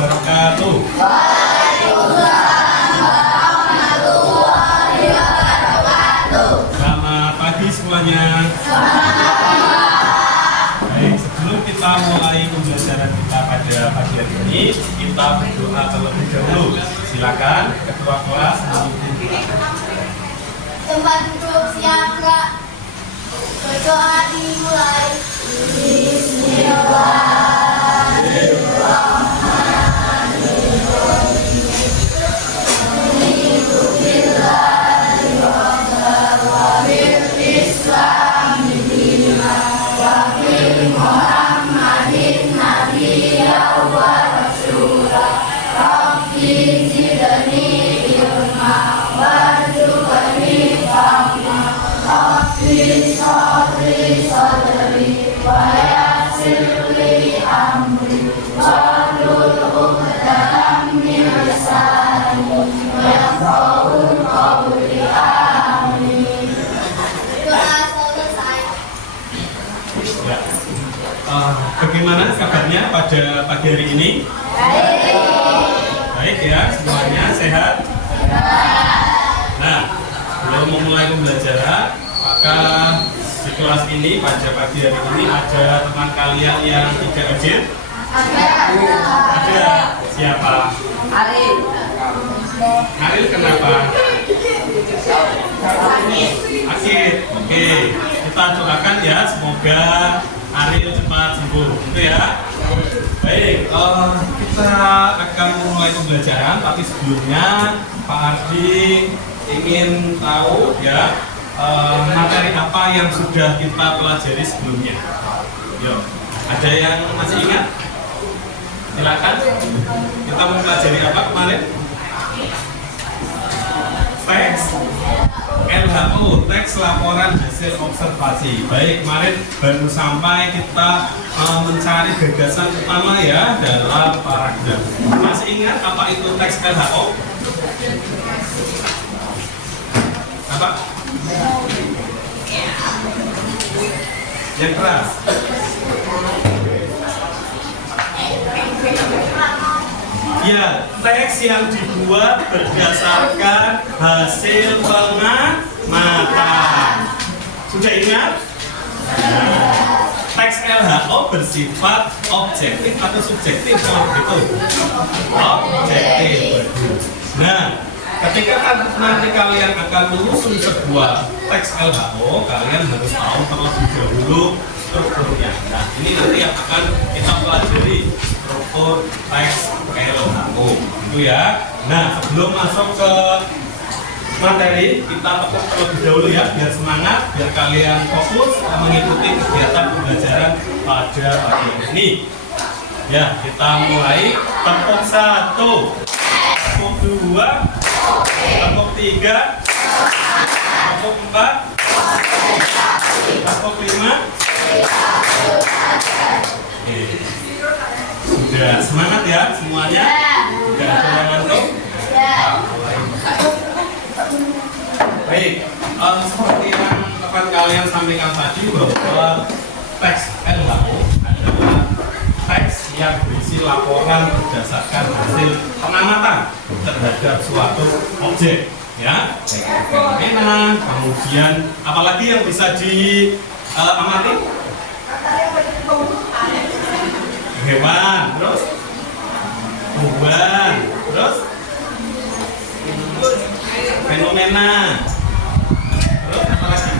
wabarakatuh. Selamat pagi semuanya. Baik, sebelum kita mulai pembelajaran kita pada pagi hari ini, kita berdoa terlebih dahulu. Silakan ketua kelas. Tempat duduk siap, Kak. Berdoa dimulai. Bagaimana kabarnya pada pagi hari ini? Baik ya, semuanya sehat? Nah, sebelum memulai pembelajaran, maka di kelas ini pada pagi hari ini ada teman kalian yang tidak hadir? Ada. Siapa? Aril. Aril kenapa? Sakit. Oke, kita doakan ya, semoga Aril cepat sembuh, gitu ya. Baik, kita akan mulai pembelajaran, tapi sebelumnya Pak Ardi ingin tahu ya materi apa yang sudah kita pelajari sebelumnya. Yuk, ada yang masih ingat? Silakan. Kita mempelajari apa kemarin? Teks LHO, teks laporan hasil observasi. Baik, kemarin baru sampai kita mencari gagasan utama ya dalam paragraf. Masih ingat apa itu teks LHO? Apa? Yang keras. Ya, teks yang dibuat berdasarkan hasil pengamatan. Sudah ingat? Nah, teks LHO bersifat objektif atau subjektif kalau begitu? Objektif. Nah, ketika nanti kalian akan menyusun sebuah teks LHO, kalian harus tahu terlebih dahulu strukturnya. Nah, ini nanti yang akan kita pelajari struktur teks LHO, itu ya. Nah, sebelum masuk ke materi, kita tekuk terlebih dahulu ya, biar semangat, biar kalian fokus mengikuti kegiatan pembelajaran pada pagi ini. Ya, kita mulai. Tekuk 1, tekuk 2, tekuk 3, tekuk 4, tekuk 5. Oke. Sudah semangat ya semuanya? Sudah ada yang ngantuk? Baik, seperti yang rekan kalian sampaikan tadi bahwa teks LHO adalah teks yang berisi laporan berdasarkan hasil pengamatan terhadap suatu objek, ya, baik itu fenomena, kemudian apalagi yang bisa diamati? Hewan, terus tumbuhan, terus fenomena, terus apa lagi?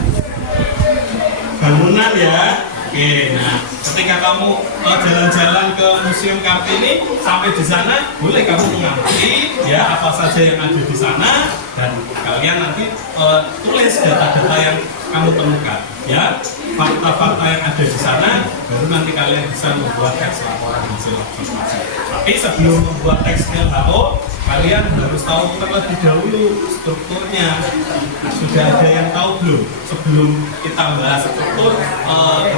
Bangunan ya. Oke, nah ketika kamu jalan-jalan ke Museum Kartini, sampai di sana boleh kamu mengamati ya apa saja yang ada di sana, dan kalian nanti tulis data-data yang kamu temukan ya, fakta-fakta yang ada di sana, baru nanti kalian bisa membuat teks laporan hasil observasi. Tapi sebelum membuat teks LHO, kalian harus tahu terlebih dahulu strukturnya. Sudah ada yang tahu belum? Sebelum kita bahas struktur,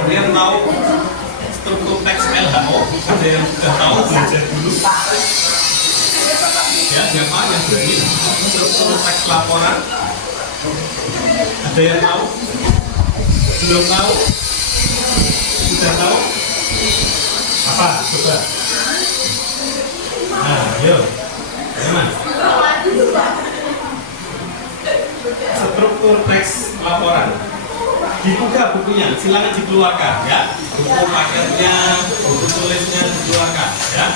kalian tahu struktur teks LHO? Ada yang sudah tahu, belajar dulu? Ya, siapa yang berani? Struktur teks laporan? Ada yang tahu? Belum tahu? Sudah tahu? Apa? Coba. Ayo, Mas. Struktur teks laporan. Dibuka bukunya, silakan dikeluarkan ya. Buku paketnya, buku tulisnya dikeluarkan ya.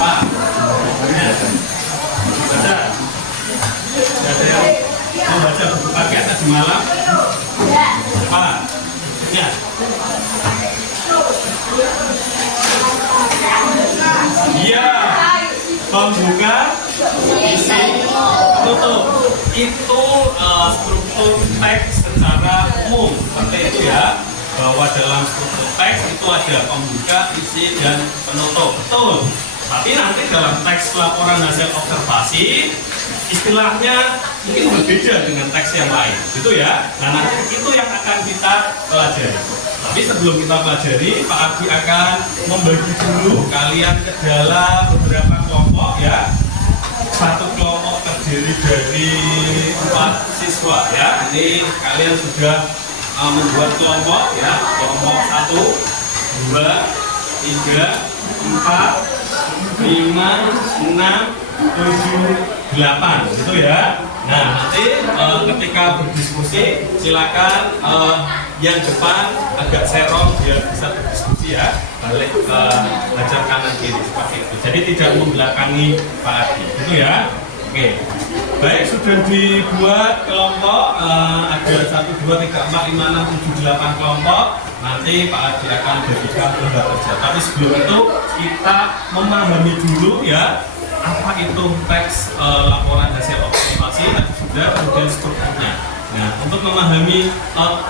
Apa? Bukunya. Baca. Ada yang mau baca buku paket tadi malam? Apa? Bukunya. Iya. Pembuka, isi, tutup. Itu struktur teks secara umum seperti itu ya. Bahwa dalam struktur teks itu ada pembuka, isi, dan penutup. Betul. Tapi nanti dalam teks laporan hasil observasi istilahnya mungkin berbeda dengan teks yang lain, gitu ya. Nah nanti itu yang akan kita pelajari. Tapi sebelum kita pelajari, Pak Adi akan membagi dulu kalian ke dalam beberapa kelompok ya. Satu kelompok terdiri dari 4 siswa ya. Ini kalian sudah membuat kelompok ya. Kelompok 1, 2, 3, 4, 5, 6, 7, 8 gitu ya. Nah nanti ketika berdiskusi silakan yang depan agak serong biar bisa berdiskusi ya, balik ke hajar kanan kiri seperti itu. Jadi tidak membelakangi Pak Adi gitu ya. Oke, baik, sudah dibuat kelompok ada 1, 2, 3, 4, 5, 6, 7, 8 kelompok. Nanti Pak Adi akan bagikan kelompok kerja. Tapi sebelum itu kita memahami dulu ya apa itu teks laporan hasil observasi tadi sudah, kemudian strukturnya. Nah untuk memahami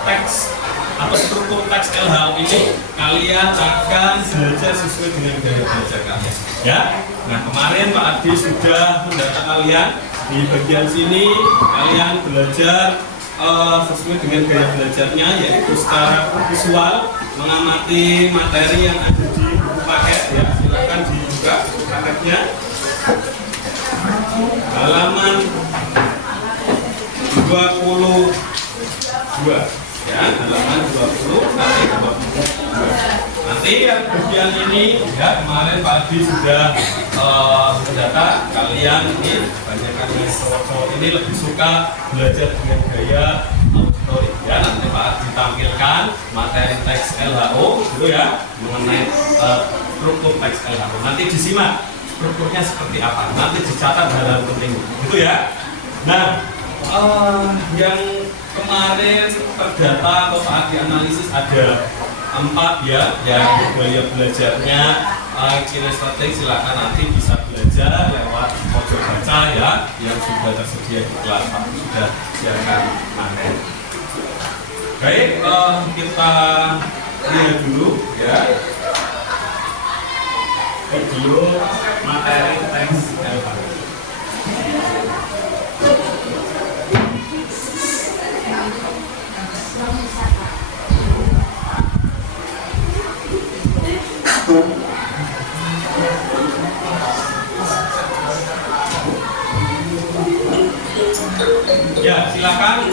teks atau struktur teks LHO ini kalian akan belajar sesuai dengan gaya belajar kalian ya. Nah kemarin Pak Adi sudah mendata kalian di bagian sini, kalian belajar sesuai dengan gaya belajarnya, yaitu secara visual mengamati materi yang ada di buku paket ya. Silakan dibuka buku paketnya, halaman 22 ya, halaman 20 sampai 22. Nanti yang bagian ini ya, kemarin Pak Adi sudah mendata kalian ini banyak yang cowok-cowok ini lebih suka belajar dengan gaya auditorik ya. Nanti Pak Adi tampilkan materi teks LHO gitu ya, mengenai struktur teks LHO. Nanti disimak strukturnya seperti apa, nanti dicatat dalam penting gitu ya. Nah yang kemarin terdata atau Pak Adi analisis ada 4 ya, yang gaya belajarnya kinestetik. Silakan nanti bisa belajar lewat pojok baca ya, yang sudah tersedia di kelas Pak sudah siapkan materi. Baik, kita lihat dulu ya video materi teks LHO. Ya, silakan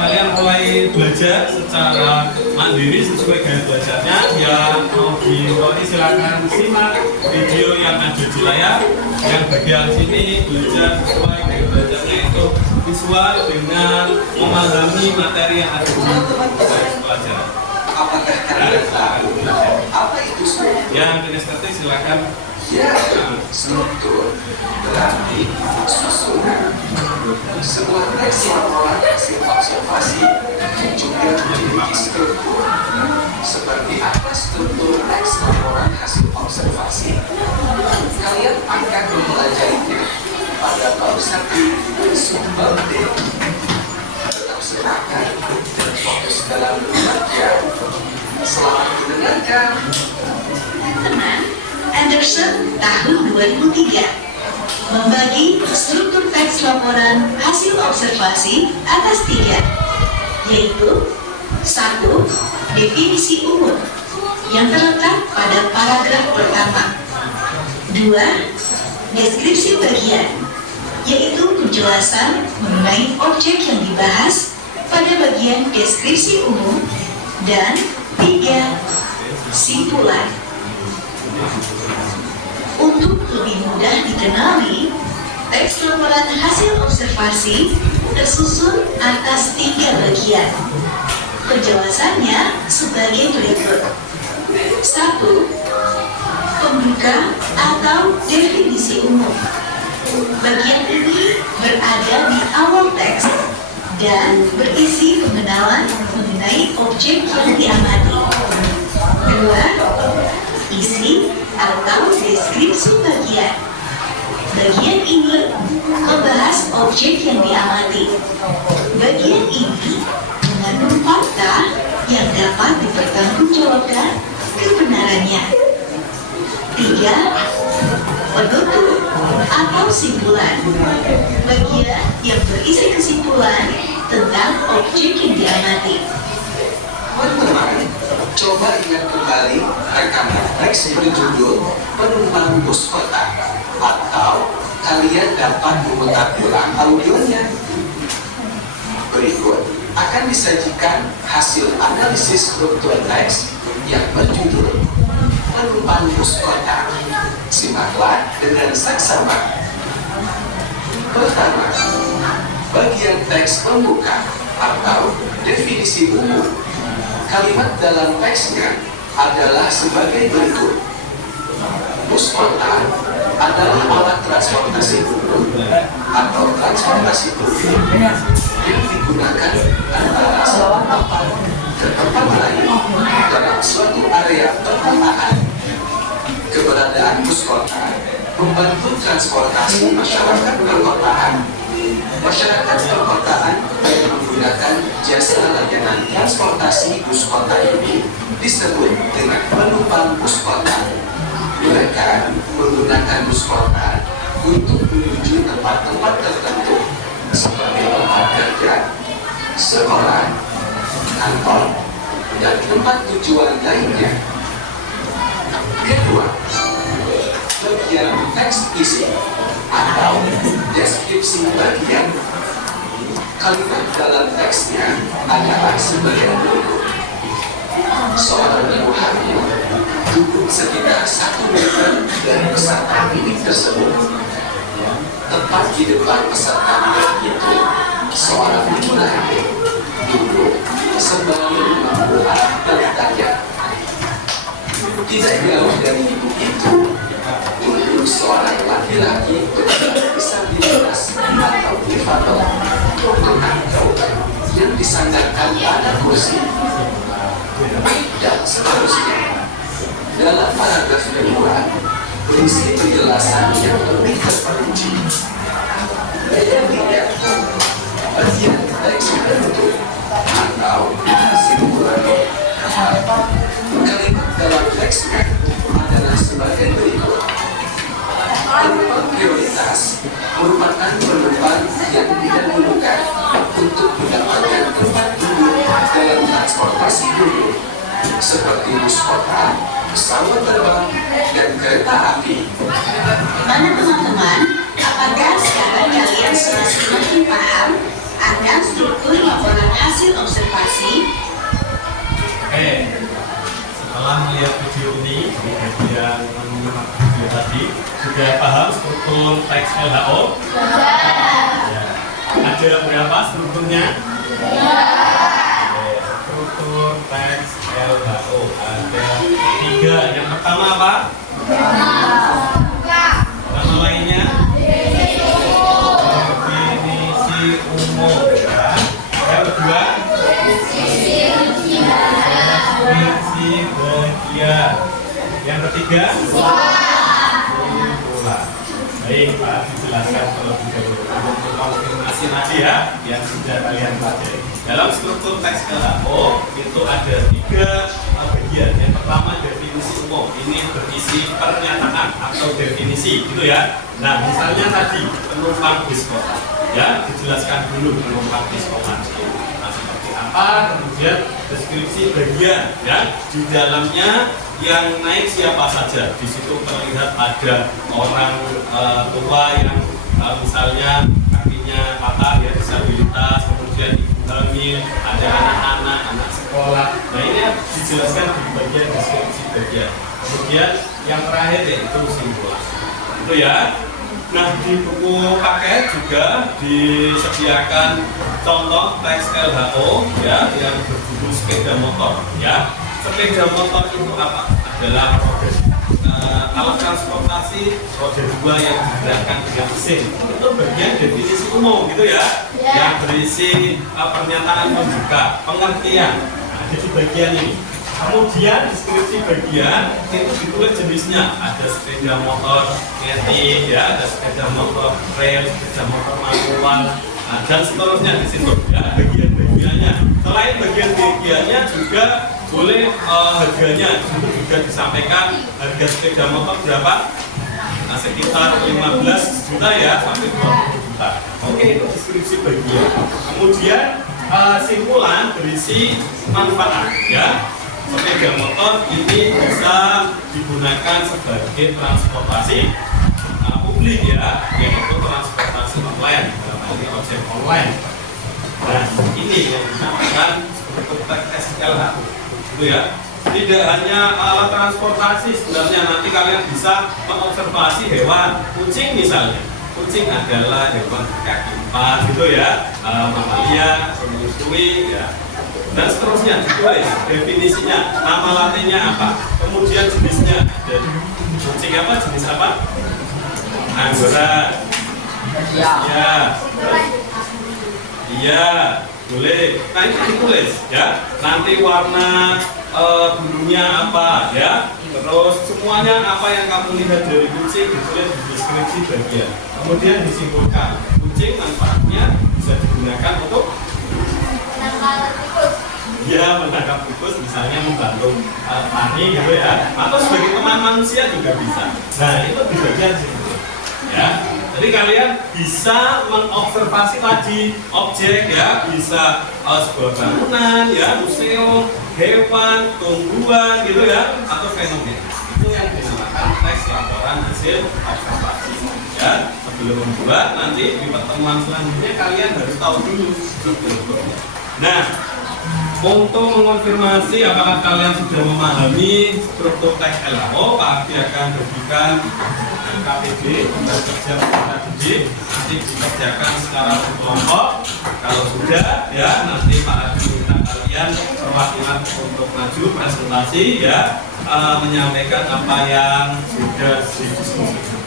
kalian mulai belajar secara mandiri sesuai gaya belajarnya. Yang mau ditonton silakan simak video yang ada di layar. Yang bagian sini belajar sesuai gaya belajarnya, itu visual dengan memahami materi yang ada di pelajaran. Apa itu struktur? Yang kinestetik silakan. Ya, struktur berarti susunan. Sebuah teks laporan hasil observasi juga memiliki struktur. Seperti apa struktur teks laporan hasil observasi? Kalian akan mempelajarinya pada bab 1 subbab D. Tetap semangat dan fokus dalam belajar. Selamat mendengarkan. Teman, Anderson tahun 2003 membagi struktur teks laporan hasil observasi atas 3, yaitu 1. Definisi umum yang terletak pada paragraf pertama. 2. Deskripsi bagian, yaitu penjelasan mengenai objek yang dibahas pada bagian deskripsi umum. Dan 3. Simpulan. Untuk lebih mudah dikenali, teks laporan hasil observasi tersusun atas 3 bagian. Penjelasannya sebagai berikut. 1. Pembuka atau definisi umum. Bagian ini berada di awal teks dan berisi pengenalan mengenai objek yang diamati. 2. Isi atau deskripsi bagian. Bagian ini membahas objek yang diamati. Bagian ini mengandung fakta yang dapat dipertanggungjawabkan kebenarannya. 3. Penutup atau simpulan. Bagian yang berisi kesimpulan tentang objek yang diamati. Teman-teman, coba ingat kembali rekaman teks berjudul Penumpang Bus Kota, atau kalian dapat memutar ulang audionya. Berikut akan disajikan hasil analisis struktur teks yang berjudul Penumpang Bus Kota. Simaklah dengan saksama. Pertama, bagian teks pembuka atau definisi umum. Kalimat dalam teksnya adalah sebagai berikut. Bus kota adalah alat transportasi umum atau transportasi publik yang digunakan antara suatu tempat ke tempat lain dalam suatu area perkotaan. Keberadaan bus kota membantu transportasi masyarakat perkotaan. Masyarakat perkotaan yang menggunakan jasa layanan transportasi bus kota ini disebut dengan penumpang bus kota. Mereka menggunakan bus kota untuk menuju tempat-tempat tertentu sebagai tempat kerja, sekolah, kantor, dan tempat tujuan lainnya. Kedua, bagian teks isi atau deskripsi bagian. Kalimat dalam teksnya adalah sebagai berikut. Seorang ibu hamil duduk sekitar 1 meter dari peserta didik tersebut. Tepat di depan peserta didik itu, seorang ibu lain duduk sembari mengambil alat bertanya. Tidak jauh dari ibu itu duduk seorang laki-laki berbadan disabilitas atau difabel atau yang disandarkan pada kursi, dan seterusnya. Dalam paragraf kedua berisi penjelasan yang lebih terperinci. Ketiga, bagian teks penutup atau simpulan. Kalimat dalam teksnya adalah sebagai berikut. Penumpang prioritas merupakan penumpang yang didahulukan untuk mendapatkan tempat duduk dalam transportasi umum seperti bus kota, pesawat terbang, dan kereta api. Mana teman-teman, apakah sekarang kalian sudah semakin paham akan struktur laporan hasil observasi? Setelah melihat video ini, kemudian menyimak video tadi, sudah paham struktur teks LHO? Ya. Ada berapa strukturnya? Struktur teks LHO ada 3. Yang pertama apa? Nama lainnya? Definisi umum. Ya. Yang kedua? Definisi bagian. Yang ketiga? Simpulan. Baik, Pak, dijelaskan terlebih dahulu untuk konfirmasi tadi ya, yang sudah kalian pelajari. Dalam struktur teks LHO itu ada 3 bagian. Yang pertama definisi umum, ini berisi pernyataan atau definisi, gitu ya. Nah, misalnya tadi penumpang bus kota, ya dijelaskan dulu penumpang bus kota. Nah, seperti apa? Kemudian deskripsi bagian, ya di dalamnya yang naik siapa saja. Di situ terlihat ada orang tua yang misalnya kakinya patah, ya disabilitas, kemudian ibu hamil, ada anak-anak, anak sekolah. sekolah. Nah ini dijelaskan di bagian deskripsi bagian. Kemudian yang terakhir yaitu simpulan. Itu ya. Nah di buku paket juga disediakan contoh teks LHO ya yang berjudul sepeda motor ya. Sepeda motor itu apa? Adalah alat transportasi roda 2 yang digerakkan dengan mesin. Itu bagian definisi umum gitu ya. Yang berisi pernyataan pembuka, pengertian. Nah, di bagian ini. Kemudian deskripsi bagian itu ditulis jenisnya, ada sepeda motor kinetik, ya, ada sepeda motor trail, sepeda motor manual, nah, dan seterusnya di situ ya bagian-bagiannya. Selain bagian-bagiannya juga boleh harganya itu juga disampaikan harga sepeda motor berapa? Nah, sekitar 15 juta ya sampai 20 juta. Oke, itu deskripsi bagian. Kemudian simpulan berisi manfaat ya. Sepeda motor ini bisa digunakan sebagai transportasi publik ya, yaitu transportasi online, dalam arti ojek online. Nah ini yang dinamakan sebagai teks LHO, itu ya. Tidak hanya alat transportasi, sebenarnya nanti kalian bisa mengobservasi hewan, kucing misalnya. Kucing adalah hewan kaki 4 gitu ya, mamalia, menyusui ya. Dan seterusnya ditulis definisinya, nama latinnya apa, kemudian jenisnya, dan kucing apa, jenis apa, anggora, iya, boleh. Nah itu ditulis ya, nanti warna bulunya apa ya, terus semuanya apa yang kamu lihat dari kucing ditulis di deskripsi bagian. Kemudian disimpulkan, kucing manfaatnya bisa digunakan untuk ya menangkap tikus, misalnya membantu tani gitu ya, atau sebagai teman manusia juga bisa. Nah itu di bagian situ ya. Jadi kalian bisa mengobservasi tadi objek ya, bisa sebuah bangunan ya, museum, hewan, tumbuhan gitu ya, atau fenomena. Itu yang dinamakan teks laporan hasil observasi ya. Sebelum membuat nanti di pertemuan selanjutnya kalian harus tahu dulu strukturnya. Nah, untuk mengonfirmasi apakah kalian sudah memahami struktur teks LHO, Pak Ardi akan berikan KPD, kerja KPD, nanti dikerjakan secara berkelompok. Kalau sudah, ya nanti Pak Ardi minta kalian perwakilan untuk maju presentasi, ya menyampaikan apa yang sudah didiskusikan.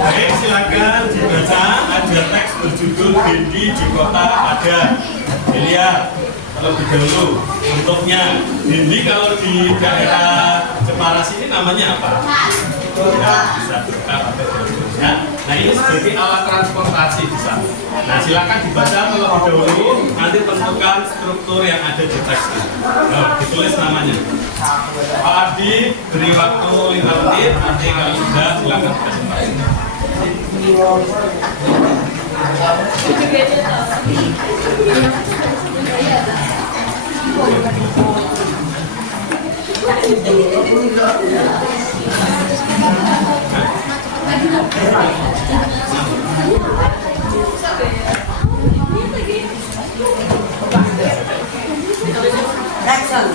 Baik, silakan dibaca. Ada teks berjudul Bendi di Kota Ada. Dilihat terlebih dahulu bentuknya. Bendi kalau di daerah Jepara sini namanya apa? Ya, bisa berkah atau ya. Nah ini sebagai alat transportasi di sana. Nah silakan dibaca terlebih dahulu. Nanti tentukan struktur yang ada di teksnya. Nah, ditulis namanya. Pak Ardi beri waktu 5 menit. Nanti kalau sudah silakan presentasi. Action.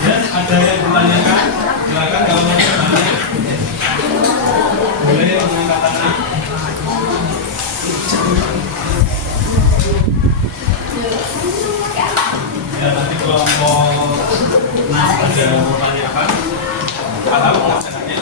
Ya, ada yang ditanyakan? Silakan kalau mau bertanya. Boleh mengangkat tangan. Ya, nanti kelompok ada mau tanya apa? Kalau mau tanya.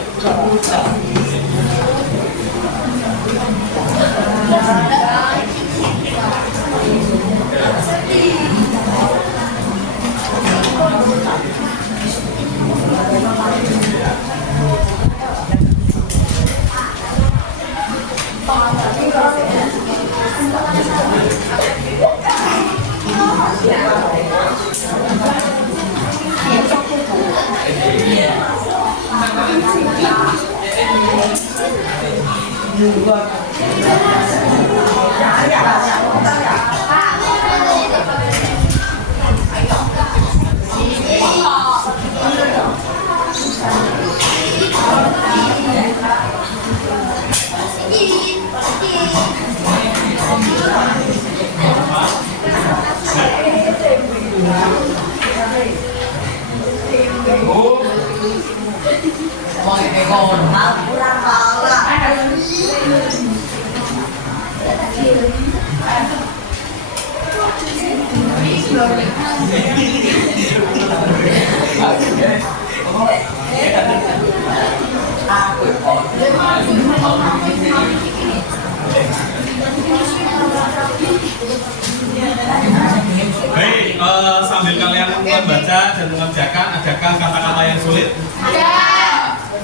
Baik, sambil kalian membaca dan mengerjakan, adakah kata-kata yang sulit?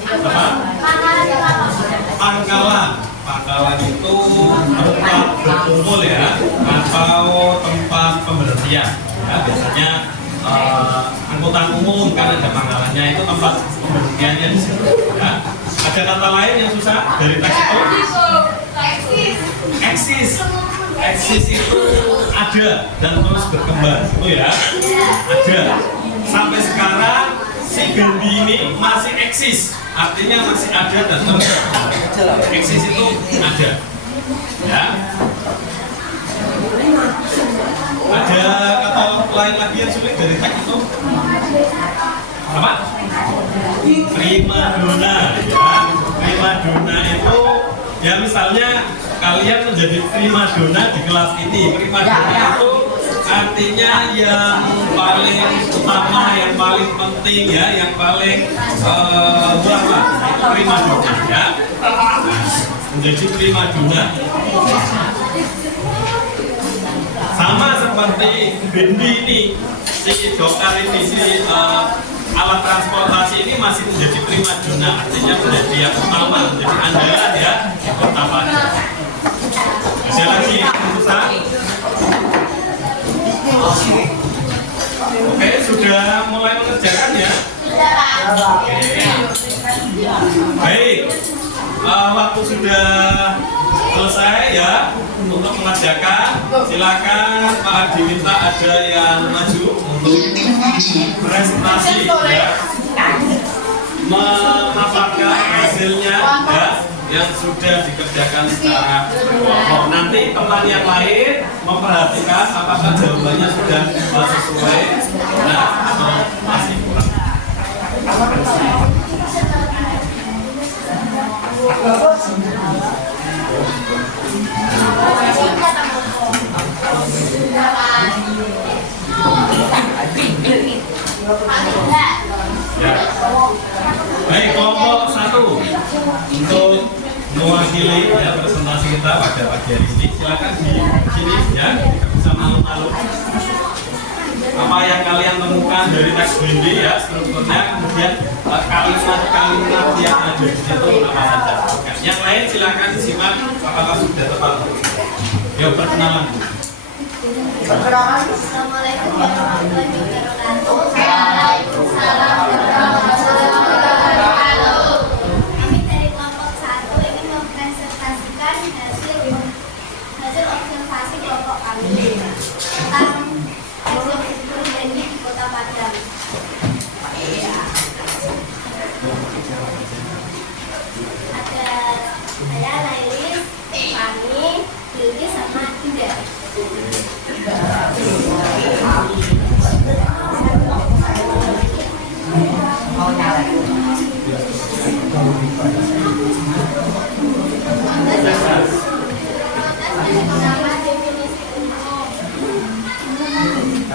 Apa? Pangkalan. Pangkalan itu tempat berkumpul ya, atau tempat pemberhentian. Ya, biasanya angkutan umum kan ada pangkalannya, itu tempat pemberhentiannya di situ. Ya. Ada kata lain yang susah dari teks itu? Eksis. Eksis itu ada dan terus berkembang, itu ya. Ada. Sampai sekarang si Gandhi ini masih eksis, artinya masih ada dan terus berkembang. Eksis itu ada. Ya. Ada kata lain lagi yang sulit dari teks itu? Apa? Prima donna, ya. Prima donna itu ya misalnya kalian menjadi prima donna di kelas ini. Prima donna itu artinya yang paling utama, yang paling penting ya, yang paling utama. Prima donna ya. Nah, menjadi prima donna. Sama seperti Bendi ini, si dokter ini, si alat transportasi ini masih menjadi prima donna, artinya menjadi yang utama, menjadi andalan ya, utama. Ada lagi yang susah? Oke, sudah mulai mengerjakan ya? Oke. Baik, waktu sudah selesai ya untuk mengerjakan. Silakan Pak diminta ada yang maju untuk presentasi ya, memaparkan hasilnya ya, yang sudah dikerjakan secara kelompok. Nanti teman yang lain memperhatikan apakah jawabannya sudah sesuai benar atau masih kurang. Ya. Baik, kelompok 1 untuk mewakili ya presentasi kita pada pagi hari ini. Silakan di sini ya, bisa malu-malu. apa yang kalian temukan dari teks Bendy ya, strukturnya, kemudian kalimat-kalimat yang ada di situ apa saja. Yang lain silakan disimak apakah sudah tepat. Yuk perkenalan. Assalamualaikum warahmatullahi wabarakatuh. Waalaikumsalam warahmatullahi wabarakatuh. Kami dari kelompok 1 ingin mempresentasikan hasil observasi kelompok kami tentang eksotisme Bendy di Kota Padang. Ada saya Lailis, Fani, Bilqis sama Dinda.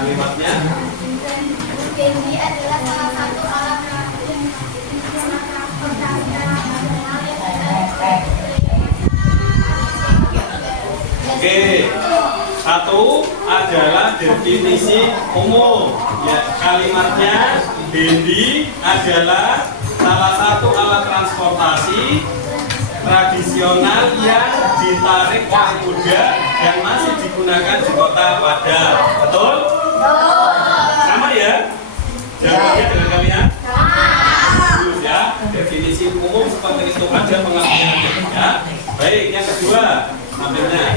Kalimatnya Bendy adalah salah satu alat transportasi nasional yang ada. Oke, satu adalah definisi umum. Ya, kalimatnya Bendy adalah salah satu alat transportasi tradisional yang ditarik oleh kuda yang masih digunakan di Kota Padang. Betul? Sama ya? Jawabannya dengan kalian? Bagus ya. Definisi umum seperti itu aja pengertiannya ya. Baik, yang kedua, ambilnya.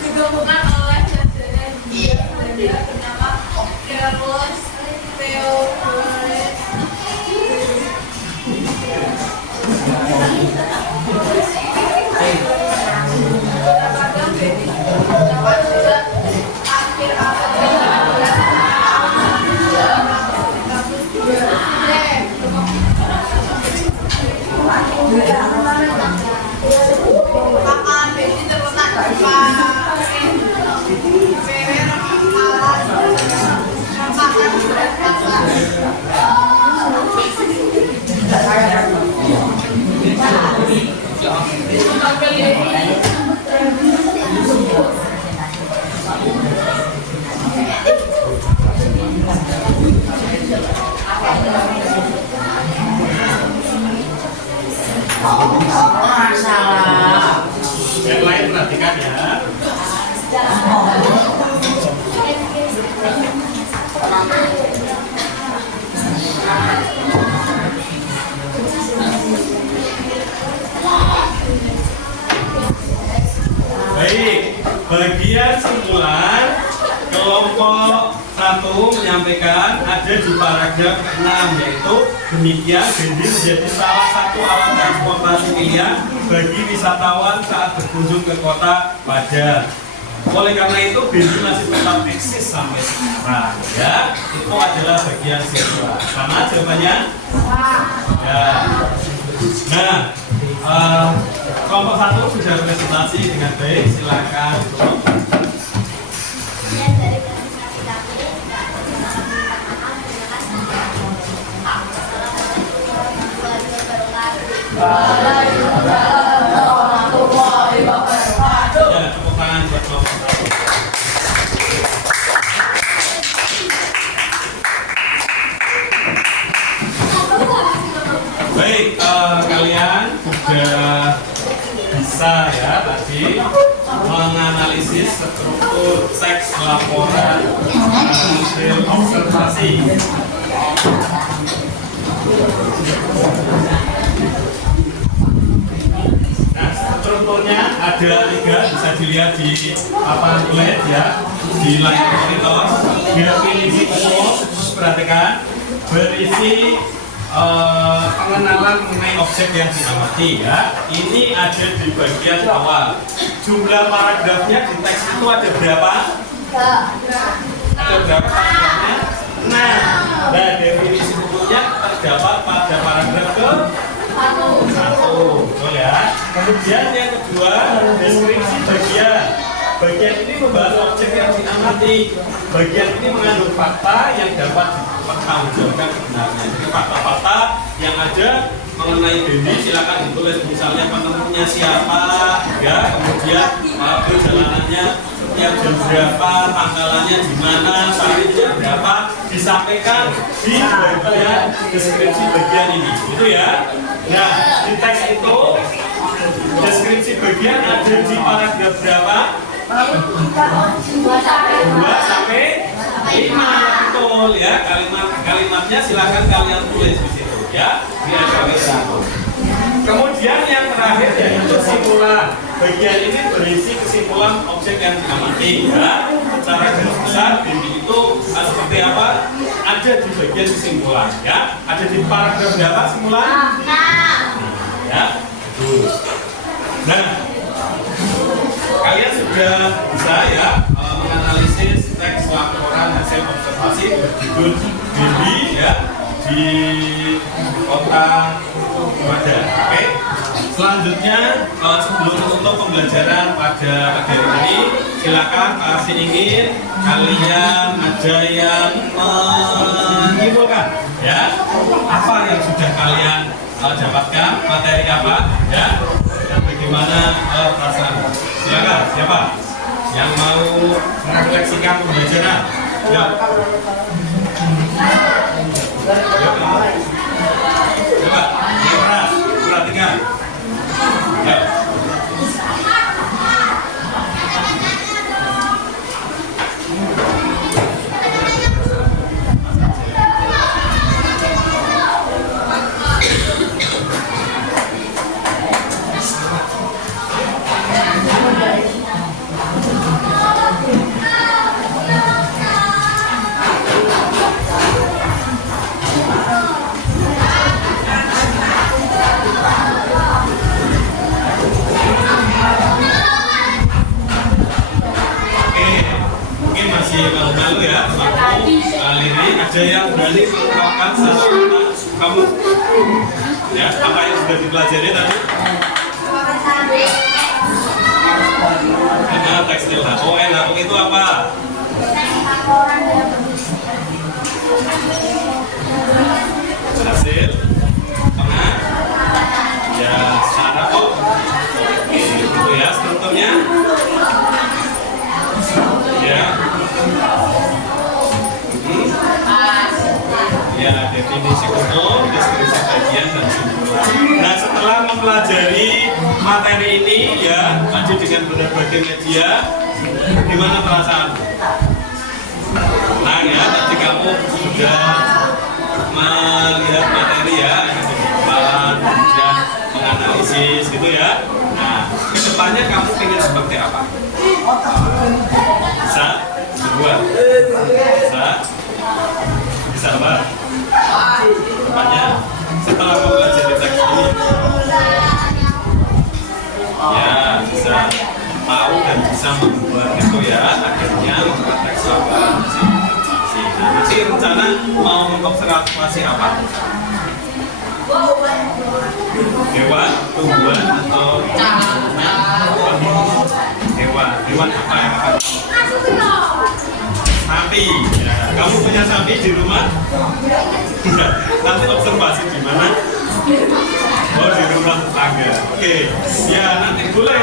Ditemukan oleh jajaran Belanda bernama Carolus Theodorus. Akhir abad Pangkalan Bendy terletak di Yang lain perhatikan ya. Baik, bagian simpulan kelompok 1 menyampaikan ada di paragraf 6, yaitu demikian Bendy menjadi salah satu alat transportasi pilihan bagi wisatawan saat berkunjung ke Kota Padang. Oleh karena itu Bendy masih tetap eksis sampai sekarang ya. Itu adalah bagian simpulan. Sama jawabannya? Ya. Nah, kelompok 1 sudah presentasi dengan baik, silakan. Kemudian dari presentasi kami tidak ada salah minta maaf. Terima kasih. Assalamualaikum warahmatullahi wabarakatuh. Ya, tepuk tangan buat kelompok 1. Baik, kalian sudah bisa ya tadi menganalisis struktur teks laporan hasil observasi. Nah, strukturnya ada 3, bisa dilihat di pamflet ya, di layar monitor. Definisi umum, perhatikan, berisi pengenalan mengenai objek yang diamati ya. Ini ada di bagian awal. Jumlah paragrafnya di teks itu ada berapa? Ada berapa paragrafnya? Nah, definisi umumnya terdapat pada paragraf ke 1. Betul ya. Kemudian yang kedua, deskripsi bagian. Bagian ini membahas objek yang diamati. Bagian ini mengandung fakta yang dapat mempertanggungjawabkan kebenarannya. Jadi fakta-fakta yang ada mengenai Dendi silakan ditulis, misalnya penemunya siapa, ya, kemudian perjalanannya setiap jam berapa, tanggalannya di mana, tarifnya berapa, disampaikan di bagian deskripsi bagian ini, gitu ya. Nah, di teks itu deskripsi bagian ada di paragraf berapa? 2 sampai 5, betul ya. Kalimatnya silakan kalian tulis di situ ya. Kemudian yang terakhir yaitu kesimpulan. Bagian ini berisi kesimpulan objek yang diamati ya. Secara garis besar Dendi itu seperti apa? Ada di bagian kesimpulan ya. Ada di paragraf berapa kesimpulan? Ya. Nah, kalian sudah bisa ya menganalisis teks laporan hasil observasi berjudul Dendi ya di kota Wadah. Oke. Selanjutnya sebelum menutup pembelajaran pada pagi hari ini, silakan pasti ingin kalian ada yang menyimpulkan ya apa yang sudah kalian dapatkan, materi apa ya, dan bagaimana perasaan. Silakan, siapa yang mau merefleksikan pembelajaran? Ya. Coba, yang keras, perhatikan. Ya. Malu-malu ya, Lini, ada yang berani mengungkapkan satu kata kamu ya, apa yang sudah dipelajari tadi? Ada tekstil HON, HON itu apa? Hasil tengah ya, secara kok itu ya strukturnya ya. Ya, definisi umum, deskripsi bagian dan simpulan. Nah, setelah mempelajari materi ini ya, maju dengan berbagai media, gimana perasaan? Nah ya, tadi kamu sudah melihat materi ya, kemudian menganalisis gitu ya. Nah, kedepannya kamu ingin seperti apa? Bisa? Kedua? Bisa apa? Kedepannya setelah mempelajari teks ini ya bisa tahu dan bisa membuat itu ya, akhirnya membuat teks laporan. Nah, nanti rencana mau mengobservasi apa? Hewan, tumbuhan atau hewan apa yang akan sapi ya. Kamu punya sapi di rumah? Nanti observasi di mana? Oh, di rumah tetangga. Oke. Ya, nanti boleh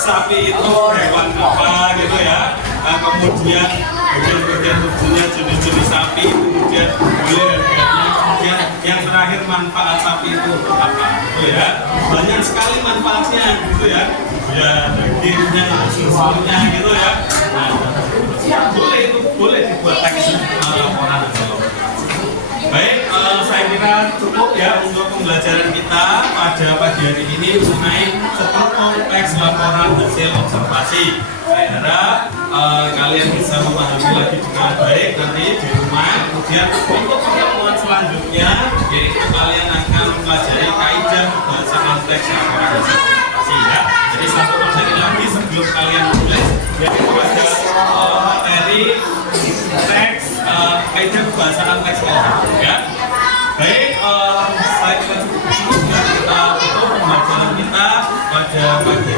sapi itu hewan apa gitu ya. Nah, kemudian bagian-bagian tubuhnya, jenis-jenis sapi, kemudian boleh harganya, kemudian yang terakhir manfaat sapi itu apa? Gitu ya. Banyak sekali manfaatnya gitu ya. Ya, dagingnya, susunya gitu ya. Nah, boleh itu boleh dibuat teks laporan. Baik, saya kira cukup ya untuk pembelajaran kita pada pagi hari ini mengenai struktur teks laporan hasil observasi. Saya harap kalian bisa memahami lagi dengan baik nanti di rumah. Kemudian untuk pertemuan selanjutnya, yaitu kalian akan mempelajari kaidah pembahasan teks laporan hasil observasi ya. Jadi satu materi lagi sebelum kalian tulis, yaitu ada materi teks kaidah pembahasan teks laporan ya. Baik, saya kira cukup ya, kita tutup pembelajaran kita pada pagi